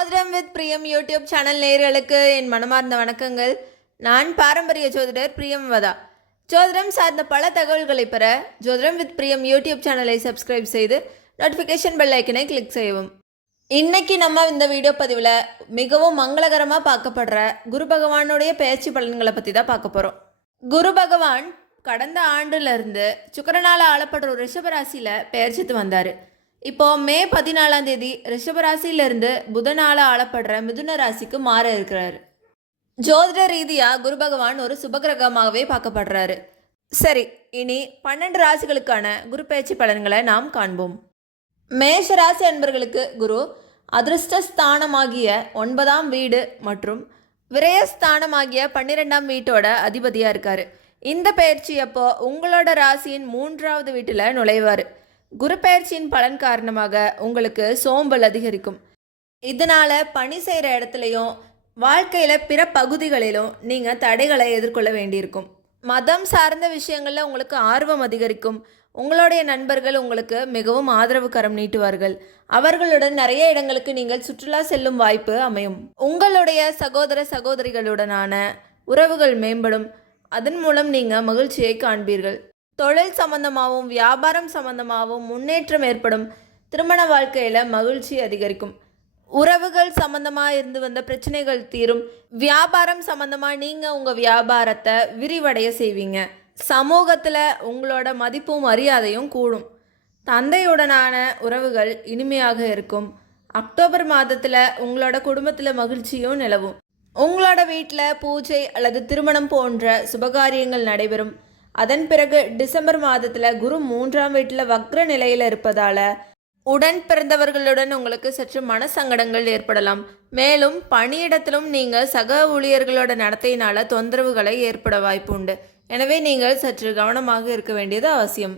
ஜோதிடம் வித் பிரியம் YouTube channel நேயர்களுக்கு என் மனமார்ந்த வணக்கங்கள். நான் பாரம்பரிய ஜோதிடர் பிரியம் வதா. ஜோதிடம் சார்ந்த பல தகவல்களை பெற ஜோதிடம் வித் பிரியம் யூடியூப் சேனலை சப்ஸ்கிரைப் செய்து நோட்டிஃபிகேஷன் பெல் ஐக்கனை கிளிக் செய்யவும். இன்னைக்கு நம்ம இந்த வீடியோ பதிவில் மிகவும் மங்களகரமாக பார்க்கப்படுற குரு பகவானுடைய பயிற்சி பலன்களை பற்றி தான் பார்க்க போகிறோம் குரு பகவான் கடந்த ஆண்டுலேருந்து சுக்கரனால் ஆளப்படுற ஒரு ரிஷபராசியில் பெயர்ச்சித்து வந்தார். இப்போ மே பதினாலாம் தேதி ரிஷபராசியிலிருந்து புதனால ஆளப்படுற மிதுன ராசிக்கு மாற இருக்கிறார். ஜோதிட ரீதியாக குரு பகவான் ஒரு சுபகிரகமாகவே பார்க்கப்படுறாரு. சரி இனி பன்னெண்டு ராசிகளுக்கான குரு பயிற்சி பலன்களை நாம் காண்போம். மேஷ ராசி அன்பர்களுக்கு குரு அதிர்ஷ்டஸ்தானமாகிய ஒன்பதாம் வீடு மற்றும் விரயஸ்தானமாகிய பன்னிரெண்டாம் வீட்டோட அதிபதியாக இருக்கார். இந்த பயிற்சி அப்போ உங்களோட ராசியின் மூன்றாவது வீட்டில் நுழைவார். குருப்பெயர்ச்சியின் பலன் காரணமாக உங்களுக்கு சோம்பல் அதிகரிக்கும். இதனால் பணி செய்கிற இடத்துலையும் வாழ்க்கையில் பிற பகுதிகளிலும் நீங்கள் தடைகளை எதிர்கொள்ள வேண்டியிருக்கும். மதம் சார்ந்த விஷயங்களில் உங்களுக்கு ஆர்வம் அதிகரிக்கும். உங்களுடைய நண்பர்கள் உங்களுக்கு மிகவும் ஆதரவு கரம் நீட்டுவார்கள். அவர்களுடன் நிறைய இடங்களுக்கு நீங்கள் சுற்றுலா செல்லும் வாய்ப்பு அமையும். உங்களுடைய சகோதர சகோதரிகளுடனான உறவுகள் மேம்படும். அதன் மூலம் நீங்கள் மகிழ்ச்சியை காண்பீர்கள். தொழில் சம்பந்தமாகவும் வியாபாரம் சம்பந்தமாகவும் முன்னேற்றம் ஏற்படும். திருமண வாழ்க்கையில் மகிழ்ச்சி அதிகரிக்கும். உறவுகள் சம்பந்தமாக இருந்து வந்த பிரச்சனைகள் தீரும். வியாபாரம் சம்பந்தமாக நீங்கள் உங்கள் வியாபாரத்தை விரிவடைய செய்வீங்க. சமூகத்தில் உங்களோட மதிப்பும் மரியாதையும் கூடும். தந்தையுடனான உறவுகள் இனிமையாக இருக்கும். அக்டோபர் மாதத்தில் உங்களோட குடும்பத்தில் மகிழ்ச்சியும் நிலவும். உங்களோட வீட்டில் பூஜை அல்லது திருமணம் போன்ற சுபகாரியங்கள் நடைபெறும். அதன் பிறகு டிசம்பர் மாதத்தில் குரு மூன்றாம் வீட்டில் வக்ர நிலையில் இருப்பதால் உடன் பிறந்தவர்களுடன் உங்களுக்கு சற்று மனசங்கடங்கள் ஏற்படலாம். மேலும் பணியிடத்திலும் நீங்கள் சக ஊழியர்களோட நடத்தையினால தொந்தரவுகளை ஏற்பட வாய்ப்பு உண்டு. எனவே நீங்கள் சற்று கவனமாக இருக்க வேண்டியது அவசியம்.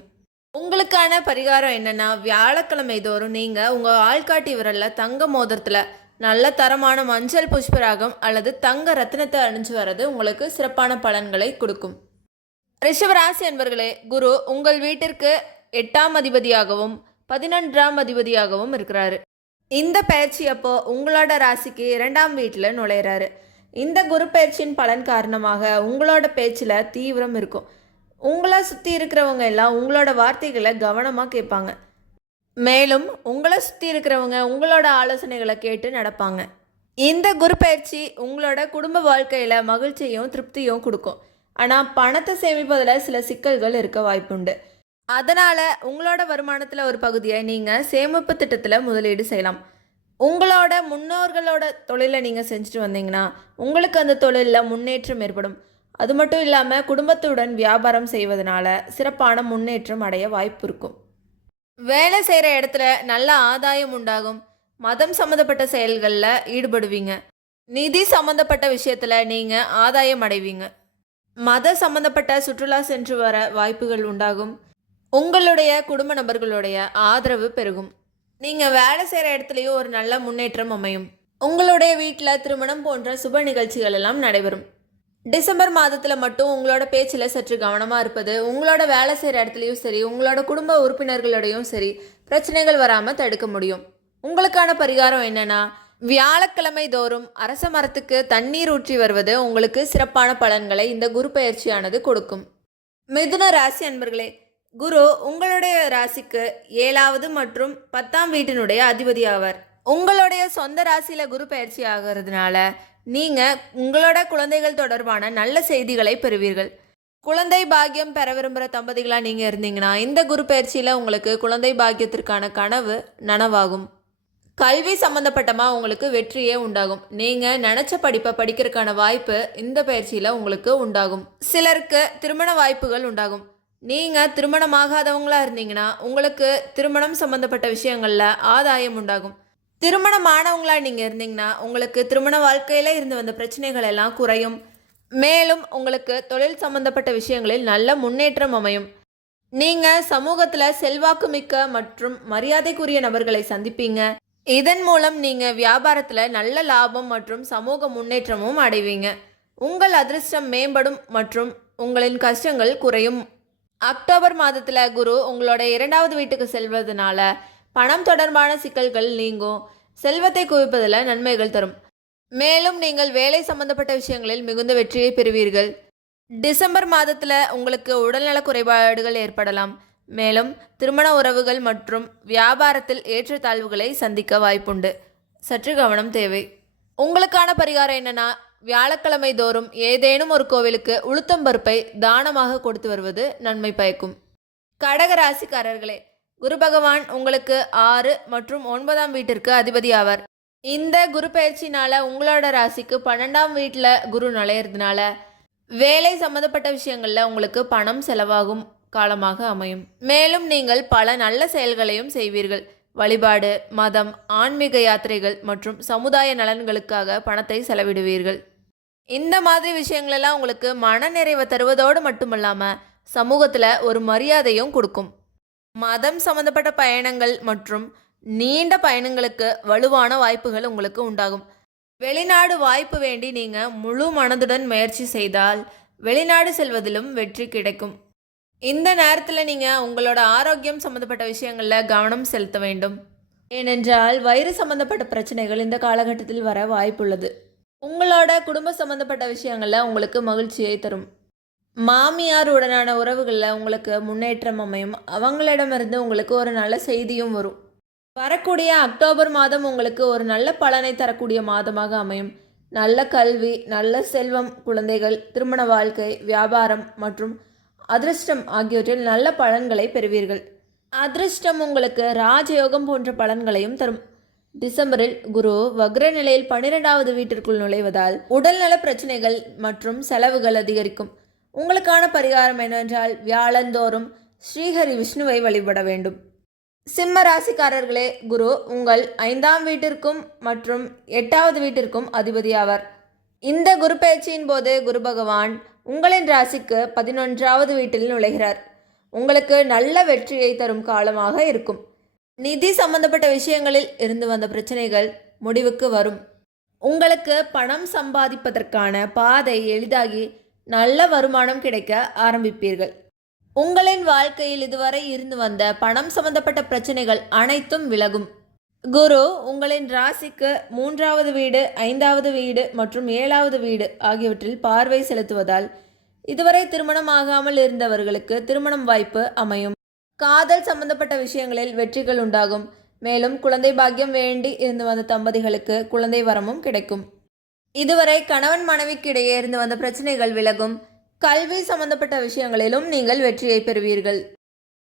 உங்களுக்கான பரிகாரம் என்னன்னா வியாழக்கிழமை தோறும் நீங்கள் உங்கள் ஆள்காட்டி விரலில் தங்க மோதிரத்தில் நல்ல தரமான மஞ்சள் புஷ்பராகம் அல்லது தங்க ரத்தினத்தை அணிஞ்சு வர்றது உங்களுக்கு சிறப்பான பலன்களை கொடுக்கும். ரிஷபராசி அன்பர்களே குரு உங்கள் வீட்டிற்கு எட்டாம் அதிபதியாகவும் பதினொன்றாம் அதிபதியாகவும் இருக்கிறாரு. இந்த பயிற்சி அப்போ உங்களோட ராசிக்கு இரண்டாம் வீட்டில் நுழையிறாரு. இந்த குரு பயிற்சியின் பலன் காரணமாக உங்களோட பேச்சில் தீவிரம் இருக்கும். உங்களை சுற்றி இருக்கிறவங்க எல்லாம் உங்களோட வார்த்தைகளை கவனமாக கேட்பாங்க. மேலும் உங்களை சுற்றி இருக்கிறவங்க உங்களோட ஆலோசனைகளை கேட்டு நடப்பாங்க. இந்த குரு பயிற்சி உங்களோட குடும்ப வாழ்க்கையில் மகிழ்ச்சியும் திருப்தியும் கொடுக்கும். ஆனால் பணத்தை சேமிப்பதில் சில சிக்கல்கள் இருக்க வாய்ப்புண்டு. அதனால் உங்களோட வருமானத்தில் ஒரு பகுதியை நீங்கள் சேமிப்பு திட்டத்தில் முதலீடு செய்யலாம். உங்களோட முன்னோர்களோட தொழிலை நீங்கள் செஞ்சுட்டு வந்தீங்கன்னா உங்களுக்கு அந்த தொழிலில் முன்னேற்றம் ஏற்படும். அது மட்டும் இல்லாமல் குடும்பத்துடன் வியாபாரம் செய்வதனால சிறப்பான முன்னேற்றம் அடைய வாய்ப்பு இருக்கும். வேலை செய்கிற இடத்துல நல்ல ஆதாயம் உண்டாகும். மதம் சம்மந்தப்பட்ட செயல்களில் ஈடுபடுவீங்க. நிதி சம்மந்தப்பட்ட விஷயத்தில் நீங்கள் ஆதாயம் அடைவீங்க. மத சம்மந்தப்பட்ட சுற்றுலா சென்று வர வாய்ப்புகள் உண்டாகும். உங்களுடைய குடும்ப நபர்களுடைய ஆதரவு பெருகும். நீங்கள் வேலை செய்கிற இடத்துலையும் ஒரு நல்ல முன்னேற்றம் அமையும். உங்களுடைய வீட்டில் திருமணம் போன்ற சுப நிகழ்ச்சிகள் எல்லாம் நடைபெறும். டிசம்பர் மாதத்தில் மட்டும் உங்களோட பேச்சில் சற்று கவனமாக இருப்பது உங்களோட வேலை செய்கிற இடத்துலையும் சரி உங்களோட குடும்ப உறுப்பினர்களோடையும் சரி பிரச்சனைகள் வராமல் தடுக்க முடியும். உங்களுக்கான பரிகாரம் என்னன்னா வியாழக்கிழமை தோறும் அரச மரத்துக்கு தண்ணீர் ஊற்றி வருவது உங்களுக்கு சிறப்பான பலன்களை இந்த குரு பயிற்சியானது கொடுக்கும். மிதுன ராசி அன்பர்களே குரு உங்களுடைய ராசிக்கு ஏழாவது மற்றும் பத்தாம் வீட்டினுடைய அதிபதி ஆவார். உங்களுடைய சொந்த ராசியில் குரு பயிற்சி ஆகிறதுனால நீங்கள் உங்களோட குழந்தைகள் தொடர்பான நல்ல செய்திகளை பெறுவீர்கள். குழந்தை பாக்கியம் பெற விரும்புகிற தம்பதிகளாக நீங்கள் இருந்தீங்கன்னா இந்த குரு பயிற்சியில் உங்களுக்கு குழந்தை பாக்கியத்திற்கான கனவு நனவாகும். கல்வி சம்மந்தப்பட்டமாக உங்களுக்கு வெற்றியே உண்டாகும். நீங்கள் நினச்ச படிப்பை படிக்கிறதுக்கான வாய்ப்பு இந்த பயிற்சியில் உங்களுக்கு உண்டாகும். சிலருக்கு திருமண வாய்ப்புகள் உண்டாகும். நீங்கள் திருமணமாகாதவங்களா இருந்தீங்கன்னா உங்களுக்கு திருமணம் சம்மந்தப்பட்ட விஷயங்களில் ஆதாயம் உண்டாகும். திருமணமானவங்களா நீங்கள் இருந்தீங்கன்னா உங்களுக்கு திருமண வாழ்க்கையில் இருந்து வந்த பிரச்சனைகள் எல்லாம் குறையும். மேலும் உங்களுக்கு தொழில் சம்பந்தப்பட்ட விஷயங்களில் நல்ல முன்னேற்றம் அமையும். நீங்கள் சமூகத்தில் செல்வாக்கு மிக்க மற்றும் மரியாதைக்குரிய நபர்களை சந்திப்பீங்க. இதன் மூலம் நீங்கள் வியாபாரத்தில் நல்ல லாபம் மற்றும் சமூக முன்னேற்றமும் அடைவீங்க. உங்கள் அதிர்ஷ்டம் மேம்படும் மற்றும் உங்களின் கஷ்டங்கள் குறையும். அக்டோபர் மாதத்தில் குரு உங்களோட இரண்டாவது வீட்டுக்கு செல்வதனால பணம் தொடர்பான சிக்கல்கள் நீங்கும். செல்வத்தை குவிப்பதில் நன்மைகள் தரும். மேலும் நீங்கள் வேலை சம்பந்தப்பட்ட விஷயங்களில் மிகுந்த வெற்றியை பெறுவீர்கள். டிசம்பர் மாதத்தில் உங்களுக்கு உடல்நல குறைபாடுகள் ஏற்படலாம். மேலும் திருமண உறவுகள் மற்றும் வியாபாரத்தில் ஏற்றத்தாழ்வுகளை சந்திக்க வாய்ப்புண்டு. சற்று கவனம் தேவை. உங்களுக்கான பரிகாரம் என்னன்னா வியாழக்கிழமை தோறும் ஏதேனும் ஒரு கோவிலுக்கு உளுத்தம்பருப்பை தானமாக கொடுத்து வருவது நன்மை பயக்கும். கடக ராசிக்காரர்களே குரு பகவான் உங்களுக்கு ஆறு மற்றும் ஒன்பதாம் வீட்டிற்கு அதிபதி ஆவார். இந்த குரு பயிற்சினால உங்களோட ராசிக்கு பன்னெண்டாம் வீட்டில் குரு நுழையிறதுனால வேலை சம்மந்தப்பட்ட விஷயங்களில் உங்களுக்கு பணம் செலவாகும். காலமாக அமையும். மேலும் நீங்கள் பல நல்ல செயல்களையும் செய்வீர்கள். வழிபாடு மதம் ஆன்மீக யாத்திரைகள் மற்றும் சமுதாய நலன்களுக்காக பணத்தை செலவிடுவீர்கள். இந்த மாதிரி விஷயங்களெல்லாம் உங்களுக்கு மனநிறைவை தருவதோடு மட்டுமல்லாமல் சமூகத்தில் ஒரு மரியாதையும் கொடுக்கும். மதம் சம்பந்தப்பட்ட பயணங்கள் மற்றும் நீண்ட பயணங்களுக்கு வலுவான வாய்ப்புகள் உங்களுக்கு உண்டாகும். வெளிநாடு வாய்ப்பு வேண்டி நீங்கள் முழு மனதுடன் முயற்சி செய்தால் வெளிநாடு செல்வதிலும் வெற்றி கிடைக்கும். இந்த நேரத்தில் நீங்கள் உங்களோட ஆரோக்கியம் சம்மந்தப்பட்ட விஷயங்களில் கவனம் செலுத்த வேண்டும். ஏனென்றால் வயிறு சம்மந்தப்பட்ட பிரச்சனைகள் இந்த காலகட்டத்தில் வர வாய்ப்புள்ளது. உங்களோட குடும்ப சம்மந்தப்பட்ட விஷயங்களில் உங்களுக்கு மகிழ்ச்சியை தரும். மாமியார் உடனான உறவுகளில் உங்களுக்கு முன்னேற்றம் அமையும். அவங்களிடமிருந்து உங்களுக்கு ஒரு நல்ல செய்தியும் வரும். வரக்கூடிய அக்டோபர் மாதம் உங்களுக்கு ஒரு நல்ல பலனை தரக்கூடிய மாதமாக அமையும். நல்ல கல்வி நல்ல செல்வம் குழந்தைகள் திருமண வாழ்க்கை வியாபாரம் மற்றும் அதிர்ஷ்டம் ஆகியவற்றில் நல்ல பலன்களை பெறுவீர்கள். அதிர்ஷ்டம் உங்களுக்கு ராஜயோகம் போன்ற பலன்களையும் தரும். டிசம்பரில் குரு வக்ர நிலையில் பன்னிரெண்டாவது வீட்டிற்குள் நுழைவதால் உடல்நல பிரச்சனைகள் மற்றும் செலவுகள் அதிகரிக்கும். உங்களுக்கான பரிகாரம் என்னவென்றால் வியாழந்தோறும் ஸ்ரீஹரி விஷ்ணுவை வழிபட வேண்டும். சிம்ம ராசிக்காரர்களே குரு உங்கள் ஐந்தாம் வீட்டிற்கும் மற்றும் எட்டாவது வீட்டிற்கும் அதிபதியாவார் இந்த குரு பயிற்சியின் போது குரு பகவான் உங்களின் ராசிக்கு பதினொன்றாவது வீட்டில் நுழைகிறார். உங்களுக்கு நல்ல வெற்றியை தரும் காலமாக இருக்கும். நிதி சம்பந்தப்பட்ட விஷயங்களில் இருந்து வந்த பிரச்சனைகள் முடிவுக்கு வரும். உங்களுக்கு பணம் சம்பாதிப்பதற்கான பாதை எளிதாகி நல்ல வருமானம் கிடைக்க ஆரம்பிப்பீர்கள். உங்களின் வாழ்க்கையில் இதுவரை இருந்து வந்த பணம் சம்பந்தப்பட்ட பிரச்சனைகள் அனைத்தும் விலகும். குரு உங்களின் ராசிக்கு மூன்றாவது வீடு ஐந்தாவது வீடு மற்றும் ஏழாவது வீடு ஆகியவற்றில் பார்வை செலுத்துவதால் இதுவரை திருமணம் ஆகாமல் இருந்தவர்களுக்கு திருமணம் வாய்ப்பு அமையும். காதல் சம்பந்தப்பட்ட விஷயங்களில் வெற்றிகள் உண்டாகும். மேலும் குழந்தை பாக்கியம் வேண்டி இருந்து வந்த தம்பதிகளுக்கு குழந்தை வரமும் கிடைக்கும். இதுவரை கணவன் மனைவிக்கு இடையே இருந்து வந்த பிரச்சனைகள் விலகும். கல்வி சம்பந்தப்பட்ட விஷயங்களிலும் நீங்கள் வெற்றியை பெறுவீர்கள்.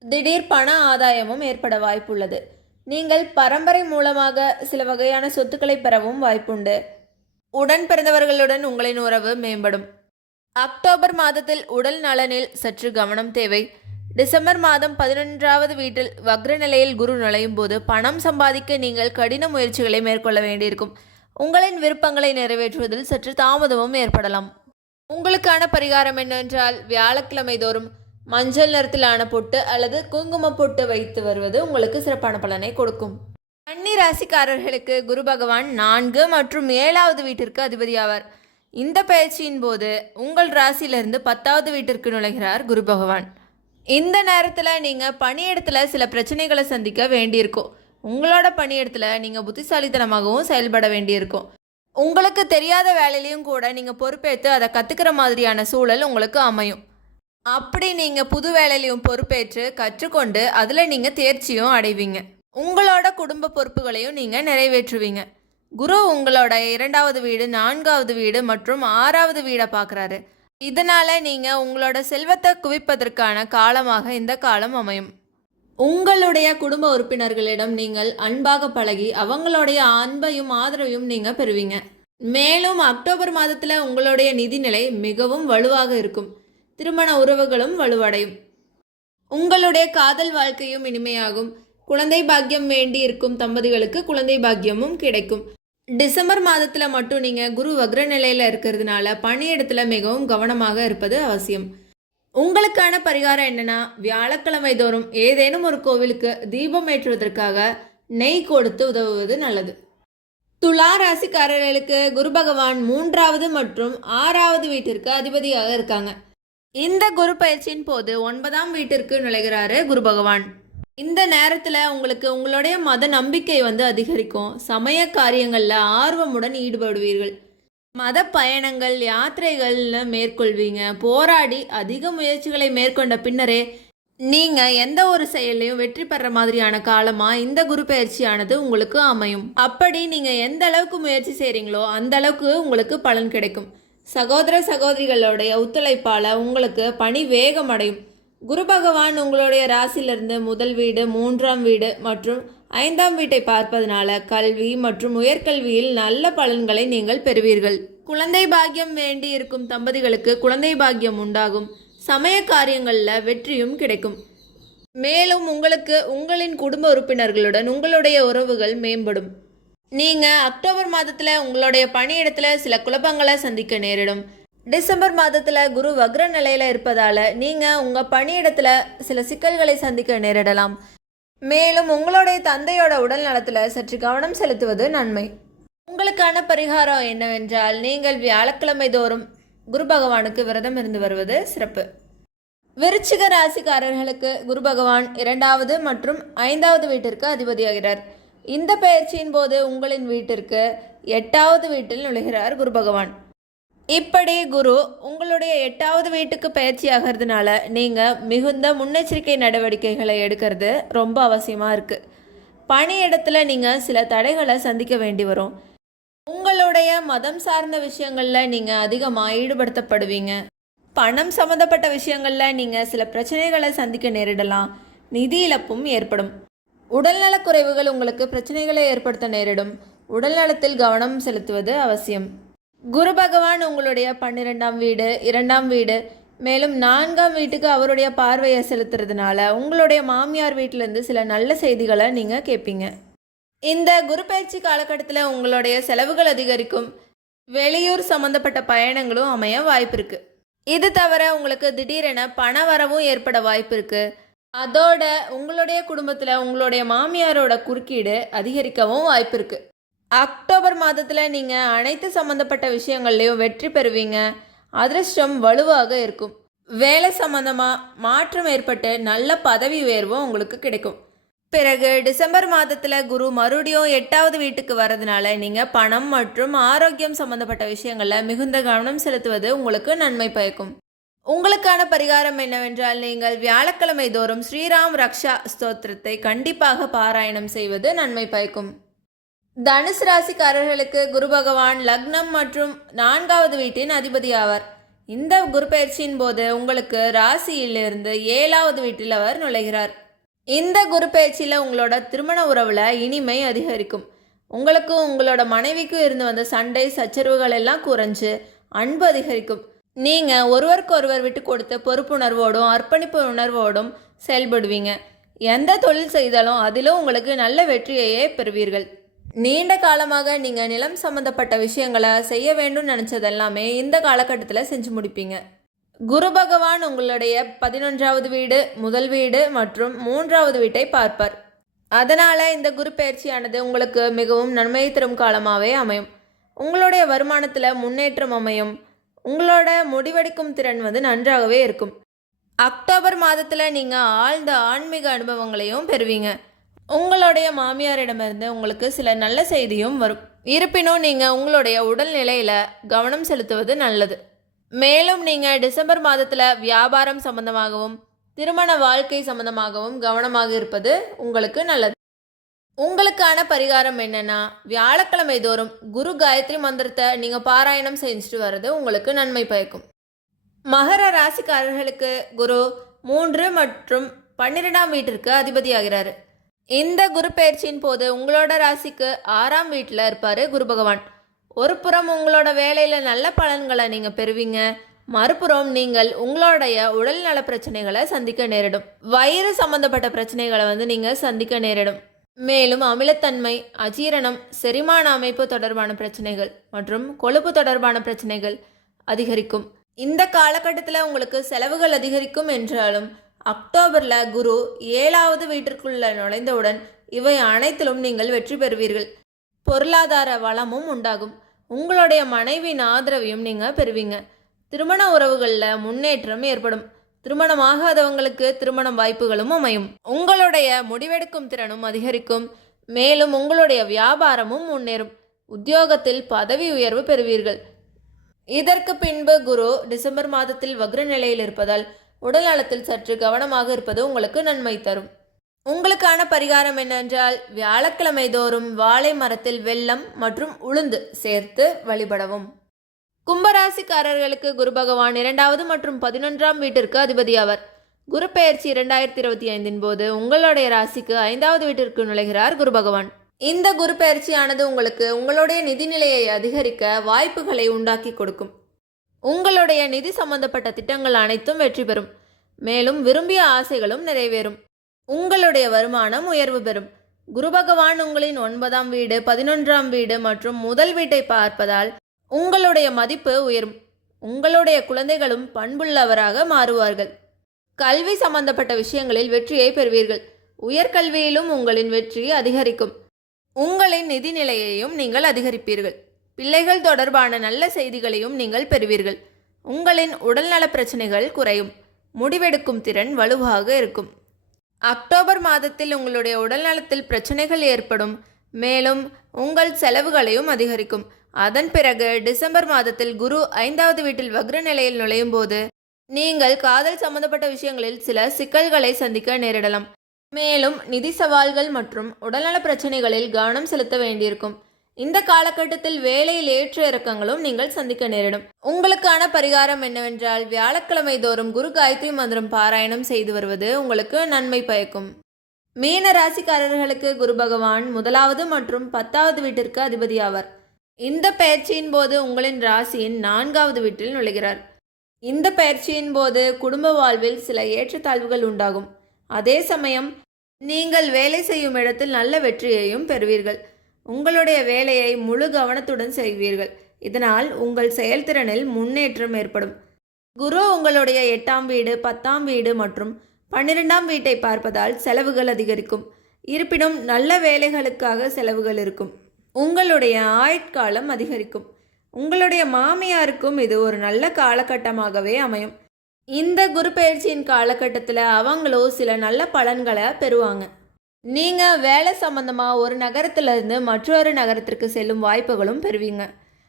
திடீர் பண ஆதாயமும் ஏற்பட வாய்ப்புள்ளது. நீங்கள் பரம்பரை மூலமாக சில வகையான சொத்துக்களை பெறவும் வாய்ப்புண்டு. உடன் பிறந்தவர்களுடன் உங்களின் உறவு மேம்படும். அக்டோபர் மாதத்தில் உடல் நலனில் சற்று கவனம் தேவை. டிசம்பர் மாதம் பதினொன்றாவது வீட்டில் வக்ர நிலையில் குரு நுழையும் போது பணம் சம்பாதிக்க நீங்கள் கடின முயற்சிகளை மேற்கொள்ள வேண்டியிருக்கும். உங்களின் விருப்பங்களை நிறைவேற்றுவதில் சற்று தாமதமும் ஏற்படலாம். உங்களுக்கான பரிகாரம் என்னவென்றால் வியாழக்கிழமை தோறும் மஞ்சள் நிறத்திலான பொட்டு அல்லது குங்கும பொட்டு வைத்து வருவது உங்களுக்கு சிறப்பான பலனை கொடுக்கும். கன்னி ராசிக்காரர்களுக்கு குரு பகவான் நான்கு மற்றும் ஏழாவது வீட்டிற்கு அதிபதியாவார் இந்த பயிற்சியின் போது உங்கள் ராசியிலிருந்து பத்தாவது வீட்டிற்கு நுழைகிறார் குரு பகவான். இந்த நேரத்தில் நீங்கள் பணியிடத்தில் சில பிரச்சனைகளை சந்திக்க வேண்டியிருக்கும். உங்களோட பணியிடத்தில் நீங்கள் புத்திசாலித்தனமாகவும் செயல்பட வேண்டியிருக்கும். உங்களுக்கு தெரியாத வேலையிலையும் கூட நீங்கள் பொறுப்பேற்று அதை கற்றுக்கிற மாதிரியான சூழல் உங்களுக்கு அமையும். அப்படி நீங்கள் புது வேலையிலையும் பொறுப்பேற்று கற்றுக்கொண்டு அதில் நீங்கள் தேர்ச்சியும் அடைவீங்க. உங்களோட குடும்ப பொறுப்புகளையும் நீங்கள் நிறைவேற்றுவீங்க. குரு உங்களோட இரண்டாவது வீடு நான்காவது வீடு மற்றும் ஆறாவது வீடை பார்க்குறாரு. இதனால் நீங்கள் உங்களோட செல்வத்தை குவிப்பதற்கான காலமாக இந்த காலம் அமையும். உங்களுடைய குடும்ப உறுப்பினர்களிடம் நீங்கள் அன்பாக பழகி அவங்களுடைய அன்பையும் ஆதரவையும் நீங்கள் பெறுவீங்க. மேலும் அக்டோபர் மாதத்தில் உங்களுடைய நிதிநிலை மிகவும் வலுவாக இருக்கும். திருமண உறவுகளும் வலுவடையும். உங்களுடைய காதல் வாழ்க்கையும் இனிமையாகும். குழந்தை பாக்கியம் வேண்டி இருக்கும் தம்பதிகளுக்கு குழந்தை பாக்கியமும் கிடைக்கும். டிசம்பர் மாதத்தில் மட்டும் நீங்கள் குரு வக்ர நிலையில் இருக்கிறதுனால பணியிடத்தில் மிகவும் கவனமாக இருப்பது அவசியம். உங்களுக்கான பரிகாரம் என்னன்னா வியாழக்கிழமை தோறும் ஏதேனும் ஒரு கோவிலுக்கு தீபம் ஏற்றுவதற்காக நெய் கொடுத்து உதவுவது நல்லது. துலா ராசிக்காரர்களுக்கு குரு பகவான் மூன்றாவது மற்றும் ஆறாவது வீட்டிற்கு அதிபதியாக இருக்காங்க. இந்த குரு பயிற்சியின் போது ஒன்பதாம் வீட்டிற்கு நுழைகிறாரு குரு பகவான். இந்த நேரத்தில் உங்களுக்கு உங்களுடைய மத நம்பிக்கை வந்து அதிகரிக்கும். சமய காரியங்களில் ஆர்வமுடன் ஈடுபடுவீர்கள். மத பயணங்கள் யாத்திரைகள்ல மேற்கொள்வீங்க. போராடி அதிக முயற்சிகளை மேற்கொண்ட பின்னரே நீங்கள் எந்த ஒரு செயலையும் வெற்றி பெற மாதிரியான காலமாக இந்த குரு பயிற்சியானது உங்களுக்கு அமையும். அப்படி நீங்கள் எந்த அளவுக்கு முயற்சி செய்கிறீங்களோ அந்த அளவுக்கு உங்களுக்கு பலன் கிடைக்கும். சகோதர சகோதரிகளுடைய ஒத்துழைப்பால் உங்களுக்கு பணி வேகமடையும். குரு பகவான் உங்களுடைய ராசியிலிருந்து முதல் வீடு மூன்றாம் வீடு மற்றும் ஐந்தாம் வீட்டை பார்ப்பதனால கல்வி மற்றும் உயர்கல்வியில் நல்ல பலன்களை நீங்கள் பெறுவீர்கள். குழந்தை பாக்கியம் வேண்டி இருக்கும் தம்பதிகளுக்கு குழந்தை பாக்கியம் உண்டாகும். சமய காரியங்களில் வெற்றியும் கிடைக்கும். மேலும் உங்களுக்கு உங்களின் குடும்ப உறுப்பினர்களுடன் உங்களுடைய உறவுகள் மேம்படும். நீங்கள் அக்டோபர் மாதத்தில் உங்களுடைய பணியிடத்தில் சில குழப்பங்களை சந்திக்க நேரிடும். டிசம்பர் மாதத்தில் குரு வக்ர நிலையில் இருப்பதால் நீங்கள் உங்கள் பணியிடத்தில் சில சிக்கல்களை சந்திக்க நேரிடலாம். மேலும் உங்களுடைய தந்தையோட உடல் நலத்தில் சற்று கவனம் செலுத்துவது நன்மை. உங்களுக்கான பரிகாரம் என்னவென்றால் நீங்கள் வியாழக்கிழமை தோறும் குரு பகவானுக்கு விரதம் இருந்து வருவது சிறப்பு. விருச்சிக ராசிக்காரர்களுக்கு குரு பகவான் இரண்டாவது மற்றும் ஐந்தாவது வீட்டிற்கு அதிபதியாகிறார். இந்த பயிற்சியின் போது உங்களின் வீட்டிற்கு எட்டாவது வீட்டில் நுழைகிறார் குரு பகவான். இப்படி குரு உங்களுடைய எட்டாவது வீட்டுக்கு பயிற்சி ஆகிறதுனால நீங்கள் மிகுந்த முன்னெச்சரிக்கை நடவடிக்கைகளை எடுக்கிறது ரொம்ப அவசியமாக இருக்குது பணியிடத்துல நீங்கள் சில தடைகளை சந்திக்க வேண்டி வரும். உங்களுடைய மதம் சார்ந்த விஷயங்களில் நீங்கள் அதிகமாக ஈடுபடுத்தப்படுவீங்க. பணம் சம்மந்தப்பட்ட விஷயங்களில் நீங்கள் சில பிரச்சனைகளை சந்திக்க நேரிடலாம். நிதி இழப்பும் ஏற்படும். உடல்நலக் குறைவுகள் உங்களுக்கு பிரச்சனைகளை ஏற்படுத்த நேரிடும். உடல்நலத்தில் கவனம் செலுத்துவது அவசியம். குரு பகவான் உங்களுடைய பன்னிரெண்டாம் வீடு இரண்டாம் வீடு மேலும் நான்காம் வீட்டுக்கு அவருடைய பார்வையை செலுத்துறதுனால உங்களுடைய மாமியார் வீட்டிலேருந்து சில நல்ல செய்திகளை நீங்கள் கேட்பீங்க இந்த குரு பயிற்சி காலகட்டத்தில் உங்களுடைய செலவுகள் அதிகரிக்கும். வெளியூர் சம்மந்தப்பட்ட பயணங்களும் அமைய வாய்ப்பு இருக்குது இது தவிர உங்களுக்கு திடீரென பண வரவும் ஏற்பட வாய்ப்பு இருக்குது அதோட உங்களுடைய குடும்பத்தில் உங்களுடைய மாமியாரோட குறுக்கீடு அதிகரிக்கவும் வாய்ப்பு இருக்கு அக்டோபர் மாதத்தில் நீங்கள் அனைத்து சம்மந்தப்பட்ட விஷயங்கள்லையும் வெற்றி பெறுவீங்க. அதிர்ஷ்டம் வலுவாக இருக்கும். வேலை சம்மந்தமாக மாற்றம் ஏற்பட்டு நல்ல பதவி உயர்வும் உங்களுக்கு கிடைக்கும். பிறகு டிசம்பர் மாதத்தில் குரு மறுபடியும் எட்டாவது வீட்டுக்கு வரதுனால நீங்கள் பணம் மற்றும் ஆரோக்கியம் சம்மந்தப்பட்ட விஷயங்களில் மிகுந்த கவனம் செலுத்துவது உங்களுக்கு நன்மை பயக்கும். உங்களுக்கான பரிகாரம் என்னவென்றால் நீங்கள் வியாழக்கிழமை தோறும் ஸ்ரீராம் ரக்ஷா ஸ்தோத்திரத்தை கண்டிப்பாக பாராயணம் செய்வது நன்மை பயக்கும். தனுசு ராசிக்காரர்களுக்கு குரு பகவான் லக்னம் மற்றும் நான்காவது வீட்டின் அதிபதி ஆவார். இந்த குரு பயிற்சியின் போது உங்களுக்கு ராசியிலிருந்து ஏழாவது வீட்டில் அவர் நுழைகிறார். இந்த குரு பயிற்சியில் உங்களோட திருமண உறவில் இனிமை அதிகரிக்கும். உங்களுக்கும் உங்களோட மனைவிக்கும் இருந்து வந்த சண்டை சச்சரவுகள் எல்லாம் குறைஞ்சு அன்பு அதிகரிக்கும். நீங்கள் ஒருவருக்கு ஒருவர் விட்டு கொடுத்து பொறுப்புணர்வோடும் அர்ப்பணிப்பு உணர்வோடும் செயல்படுவீங்க. எந்த தொழில் செய்தாலும் அதிலும் உங்களுக்கு நல்ல வெற்றியையே பெறுவீர்கள். நீண்ட காலமாக நீங்கள் நிலம் சம்மந்தப்பட்ட விஷயங்களை செய்ய வேண்டும் நினச்சதெல்லாமே இந்த காலகட்டத்தில் செஞ்சு முடிப்பீங்க. குரு பகவான் உங்களுடைய பதினொன்றாவது வீடு முதல் வீடு மற்றும் மூன்றாவது வீட்டை பார்ப்பார். அதனால் இந்த குரு பயிற்சியானது உங்களுக்கு மிகவும் நன்மை தரும் காலமாகவே அமையும். உங்களுடைய வருமானத்தில் முன்னேற்றம் அமையும். உங்களோட முடிவெடுக்கும் திறன் வந்து நன்றாகவே இருக்கும். அக்டோபர் மாதத்தில் நீங்கள் ஆழ்ந்த ஆன்மீக அனுபவங்களையும் பெறுவீங்க. உங்களுடைய மாமியாரிடமிருந்து உங்களுக்கு சில நல்ல செய்தியும் வரும். இருப்பினும் நீங்கள் உங்களுடைய உடல்நிலையில் கவனம் செலுத்துவது நல்லது. மேலும் நீங்கள் டிசம்பர் மாதத்தில் வியாபாரம் சம்பந்தமாகவும் திருமண வாழ்க்கை சம்பந்தமாகவும் கவனமாக இருப்பது உங்களுக்கு நல்லது. உங்களுக்கான பரிகாரம் என்னன்னா வியாழக்கிழமை தோறும் குரு காயத்ரி மந்திரத்தை நீங்கள் பாராயணம் செஞ்சுட்டு வர்றது உங்களுக்கு நன்மை பயக்கும். மகர ராசிக்காரர்களுக்கு குரு மூன்று மற்றும் பன்னிரெண்டாம் வீட்டிற்கு அதிபதியாகிறார். இந்த குரு பயிற்சியின் போது உங்களோட ராசிக்கு ஆறாம் வீட்டில் இருப்பார் குரு பகவான். ஒரு புறம் உங்களோட வேலையில் நல்ல பலன்களை நீங்கள் பெறுவீங்க. மறுபுறம் நீங்கள் உங்களுடைய உடல்நல பிரச்சனைகளை சந்திக்க நேரிடும். வயிறு சம்பந்தப்பட்ட பிரச்சனைகளை வந்து நீங்கள் சந்திக்க நேரிடும். மேலும் அமிலத்தன்மை அஜீரணம் செரிமான அமைப்பு தொடர்பான பிரச்சனைகள் மற்றும் கொழுப்பு தொடர்பான பிரச்சனைகள் அதிகரிக்கும். இந்த காலகட்டத்தில் உங்களுக்கு செலவுகள் அதிகரிக்கும் என்றாலும் அக்டோபரில் குரு ஏழாவது வீட்டிற்குள்ள நுழைந்தவுடன் இவை அனைத்திலும் நீங்கள் வெற்றி பெறுவீர்கள். பொருளாதார வளமும் உண்டாகும். உங்களுடைய மனைவியின் ஆதரவையும் நீங்கள் பெறுவீங்க. திருமண உறவுகளில் முன்னேற்றம் ஏற்படும். திருமணமாகாதவங்களுக்கு திருமணம் வாய்ப்புகளும் அமையும். உங்களுடைய முடிவெடுக்கும் திறனும் அதிகரிக்கும். மேலும் உங்களுடைய வியாபாரமும் முன்னேறும். உத்தியோகத்தில் பதவி உயர்வு பெறுவீர்கள். இதற்கு பின்பு குரு டிசம்பர் மாதத்தில் வக்ர நிலையில் இருப்பதால் உடல் நலத்தில் சற்று கவனமாக இருப்பது உங்களுக்கு நன்மை தரும். உங்களுக்கான பரிகாரம் என்னென்றால் வியாழக்கிழமை தோறும் வாழை மரத்தில் வெல்லம் மற்றும் உளுந்து சேர்த்து வழிபடவும். கும்பராசிக்காரர்களுக்கு குரு பகவான் இரண்டாவது மற்றும் பதினொன்றாம் வீட்டிற்கு அதிபதி அவர். குரு பெயர்ச்சி இரண்டாயிரத்தி இருபத்தி ஐந்தின் போது உங்களுடைய ராசிக்கு ஐந்தாவது வீட்டிற்கு நுழைகிறார் குரு பகவான். இந்த குரு பெயர்ச்சியானது உங்களுக்கு உங்களுடைய நிதிநிலையை அதிகரிக்க வாய்ப்புகளை உண்டாக்கி கொடுக்கும். உங்களுடைய நிதி சம்பந்தப்பட்ட திட்டங்கள் அனைத்தும் வெற்றி பெறும். மேலும் விரும்பிய ஆசைகளும் நிறைவேறும். உங்களுடைய வருமானம் உயர்வு பெறும். குரு பகவான் உங்களின் ஒன்பதாம் வீடு பதினொன்றாம் வீடு மற்றும் முதல் வீட்டை பார்ப்பதால் உங்களுடைய மதிப்பு உயரும் உங்களுடைய குழந்தைகளும் பண்புள்ளவராக மாறுவார்கள். கல்வி சம்பந்தப்பட்ட விஷயங்களில் வெற்றியை பெறுவீர்கள். உயர்கல்வியிலும் உங்களின் வெற்றி அதிகரிக்கும். உங்களின் நிதி நிலையையும் நீங்கள் அதிகரிப்பீர்கள். பிள்ளைகள் தொடர்பான நல்ல செய்திகளையும் நீங்கள் பெறுவீர்கள். உங்களின் உடல்நல பிரச்சனைகள் குறையும். முடிவெடுக்கும் திறன் வலுவாக இருக்கும். அக்டோபர் மாதத்தில் உங்களுடைய உடல்நலத்தில் பிரச்சனைகள் ஏற்படும். மேலும் உங்கள் செலவுகளையும் அதிகரிக்கும். அதன் பிறகு டிசம்பர் மாதத்தில் குரு ஐந்தாவது வீட்டில் வக்ர நிலையில் நுழையும் போது நீங்கள் காதல் சம்பந்தப்பட்ட விஷயங்களில் சில சிக்கல்களை சந்திக்க நேரிடலாம். மேலும் நிதி சவால்கள் மற்றும் உடல்நல பிரச்சனைகளில் கவனம் செலுத்த வேண்டியிருக்கும். இந்த காலகட்டத்தில் வேலையில் ஏற்ற இறக்கங்களும் நீங்கள் சந்திக்க நேரிடும். உங்களுக்கான பரிகாரம் என்னவென்றால் வியாழக்கிழமை தோறும் குரு காயத்ரி மந்திரம் பாராயணம் செய்து வருவது உங்களுக்கு நன்மை பயக்கும். மீன ராசிக்காரர்களுக்கு குரு பகவான் முதலாவது மற்றும் பத்தாவது வீட்டிற்கு அதிபதியாவார் இந்த பயிற்சியின் போது உங்களின் ராசியின் நான்காவது வீட்டில் நுழைகிறார். இந்த பயிற்சியின் போது குடும்ப வாழ்வில் சில ஏற்றத்தாழ்வுகள் உண்டாகும். அதே சமயம் நீங்கள் வேலை செய்யும் இடத்தில் நல்ல வெற்றியையும் பெறுவீர்கள். உங்களுடைய வேலையை முழு கவனத்துடன் செய்வீர்கள். இதனால் உங்கள் செயல்திறனில் முன்னேற்றம் ஏற்படும். குரு உங்களுடைய எட்டாம் வீடு பத்தாம் வீடு மற்றும் பன்னிரெண்டாம் வீட்டை பார்ப்பதால் செலவுகள் அதிகரிக்கும். இருப்பினும் நல்ல வேலைகளுக்காக செலவுகள் இருக்கும். உங்களுடைய ஆயுட்காலம் அதிகரிக்கும். உங்களுடைய மாமியாருக்கும் இது ஒரு நல்ல காலகட்டமாகவே அமையும். இந்த குரு பயிற்சியின் காலகட்டத்தில் அவங்களோ சில நல்ல பலன்களை பெறுவாங்க. நீங்கள் வேலை சம்பந்தமாக ஒரு நகரத்திலிருந்து மற்றொரு நகரத்திற்கு செல்லும் வாய்ப்புகளும் பெறுவீங்க.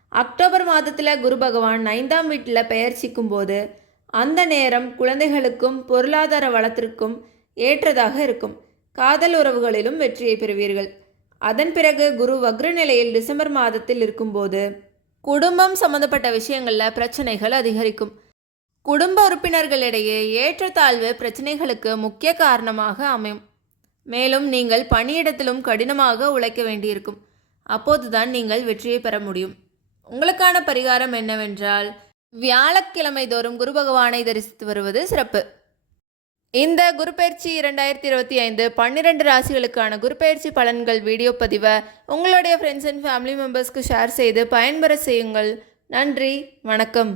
அக்டோபர் மாதத்தில் குரு பகவான் ஐந்தாம் வீட்டில் பெயர்ச்சிக்கும் போது அந்த நேரம் குழந்தைகளுக்கும் பொருளாதார வளத்திற்கும் ஏற்றதாக இருக்கும். காதல் உறவுகளிலும் வெற்றியை பெறுவீர்கள். அதன் பிறகு குரு வக்ர நிலையில் டிசம்பர் மாதத்தில் இருக்கும்போது குடும்பம் சம்பந்தப்பட்ட விஷயங்களில் பிரச்சனைகள் அதிகரிக்கும். குடும்ப உறுப்பினர்களிடையே ஏற்றத்தாழ்வு பிரச்சனைகளுக்கு முக்கிய காரணமாக அமையும். மேலும் நீங்கள் பணியிடத்திலும் கடினமாக உழைக்க வேண்டியிருக்கும். அப்போதுதான் நீங்கள் வெற்றியை பெற முடியும். உங்களுக்கான பரிகாரம் என்னவென்றால் வியாழக்கிழமை தோறும் குரு பகவானை தரிசித்து வருவது சிறப்பு. இந்த குருப்பெயர்ச்சி இரண்டாயிரத்தி இருபத்தி ஐந்து பன்னிரெண்டு ராசிகளுக்கான குருப்பெயர்ச்சி பலன்கள் வீடியோ பதிவை உங்களுடைய ஃப்ரெண்ட்ஸ் அண்ட் ஃபேமிலி மெம்பர்ஸ்க்கு ஷேர் செய்து பயன்பெற செய்யுங்கள். நன்றி வணக்கம்.